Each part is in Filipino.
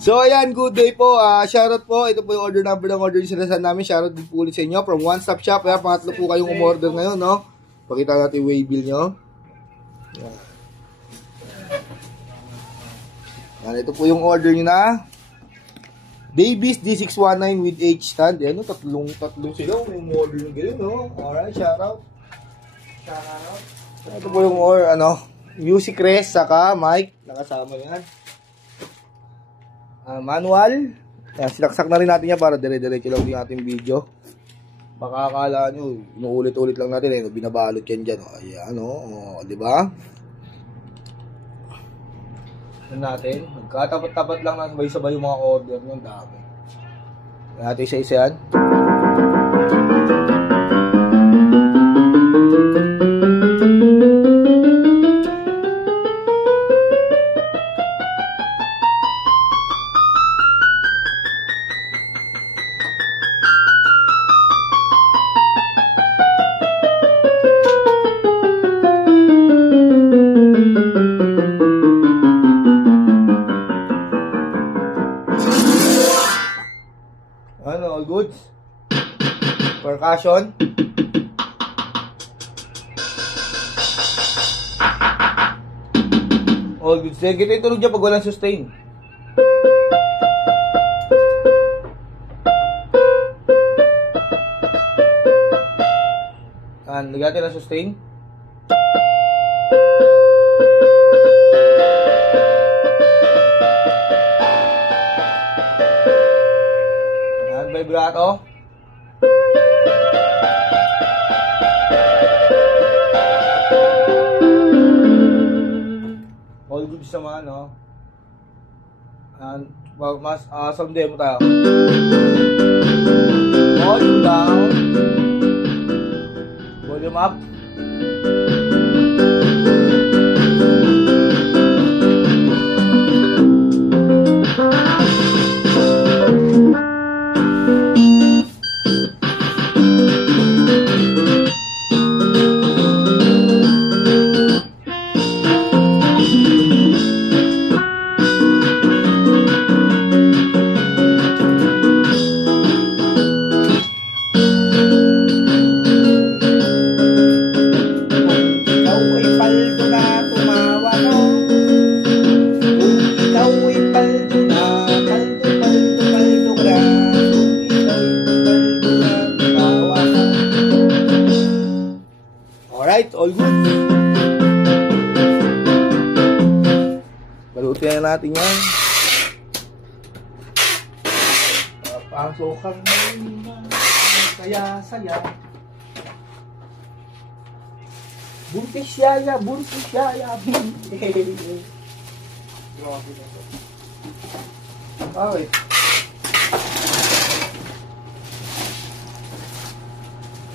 So, ayan, good day po. Shoutout po. Ito po yung order number ng order yung sinasabi namin. Shoutout din po ulit sa inyo from One Stop Shop. Kaya pangatlo po kayong umorder ngayon, no? Pakita natin yung way bill nyo. Yan, ito po yung order nyo na. Davies D619 with H stand. Yan, no? Tatlong sila. May order nyo ganyan, no? Alright, shoutout. Ito po yung music rest, saka mic. Nakasama yan. Manual. Ayan, sinaksak na rin natin yan para dire-diretso lang yung ating video. Baka akala nyo, inuulit-ulit lang natin, binabalot yan dyan. Ayan, diba? Ayan natin. Magkatapat-tapat lang na sabay-sabay yung mga order ng dami. Ayan natin isa-isa yan. All goods. Percussion. All goods. Kita yung tunog dyan pag walang sustain. Lagyan natin ang sustain. Vibrato. All goods naman, no? And mas sound demo tayo. Volume down. Volume up. Alright, all good. Balutin na natin yan. Papasokan mo kaya saya. Buntis yaya, buntis yaya, buntis. Okay.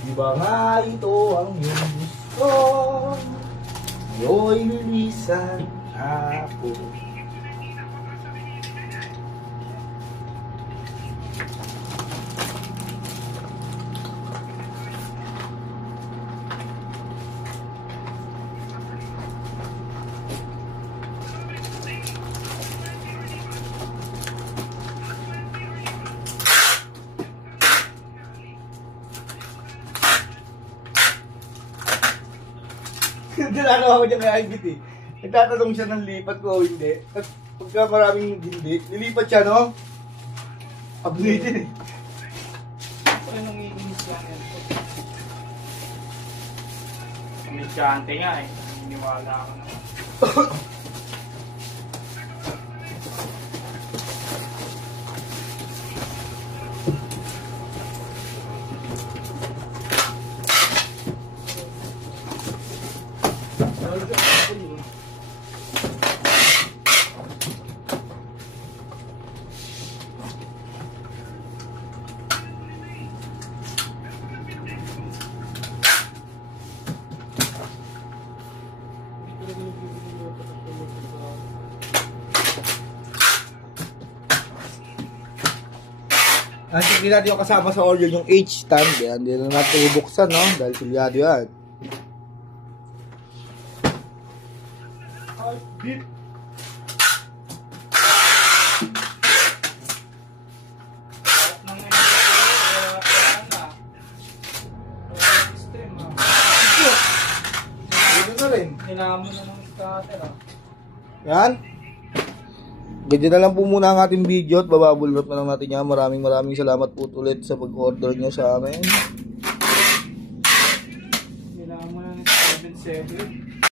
Diba nga ito ang iyong gusto? Ngayon lilisan ako. Ginagawa ko dyan kay Ibit eh. Nagtatanong siya ng lipat ko o hindi. At pagka maraming hindi, lilipat siya, no? Updated eh. Ano nang iinis lang yan? Kumisyante nga eh. Hiniwala ako naman. Hindi natin yung kasama sa order yung H-stand. Yan, hindi na natin ibuksan, no? Dahil silyado yan. natin. Kailangan mo na ng scatter ah. Yan. Ganyan na lang po muna ang ating video at bababulot na lang natin yan. Maraming salamat po ulit sa pag-order nyo sa amin. Kailangan mo na ng 7-7.